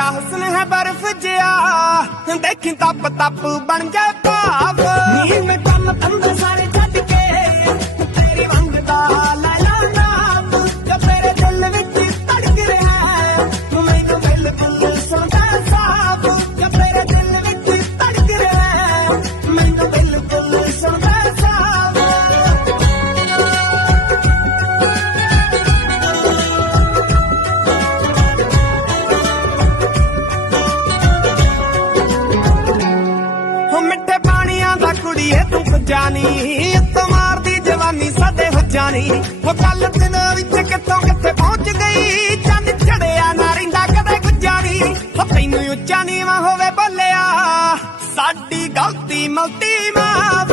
ਤੇਰਾ ਹੁਸਨ ਹੈ ਬਰਫ਼ ਜਿਆ ਦੇਖੀ ਤਪ ਤਪ ਬਣ ਜਾ ਭਾਵ। ਨੀ ਮੈਂ ਕੰਮ ਧੰਦੇ ਸਾਰੇ ਛੱਡ ਕੇ, ਤੇਰੀ ਵੰਗ ਦਾ ਲੈ ਨਾਮ। ਜੋ ਤੇਰੇ ਦਿਲ ਵਿੱਚ ਧੜਕ ਰਿਹਾ ਮੈਨੂੰ ਬਿਲਕੁਲ ਸੁਣਦਾ ਹੋ ਮਿੱਠੇ ਪਾਣੀਆਂ ਦਾ ਕੁੜੀਏ ਤੂੰ ਖਜਾਨੀ ਉੱਤੋਂ ਮਾਰਦੀ ਜਵਾਨੀ ਸਾਡੇ ਹੁਜਾਨੀ। ਉਹ ਕੱਲ ਦਿਨਾਂ ਵਿੱਚ ਕਿੱਥੋਂ ਕਿੱਥੇ ਪਹੁੰਚ ਗਈ ਚੰਦ ਚੜਿਆ ਨਾ ਰਿੰਦਾ ਕਦੇ ਗੁੱਜਾਨੀ ਹੋ ਤੈਨੂੰ ਉੱਚਾ ਨੀਵਾਂ ਹੋਵੇ ਬੋਲਿਆ, ਸਾਡੀ ਗਲਤੀ ਮਲਤੀ ਮਾਂ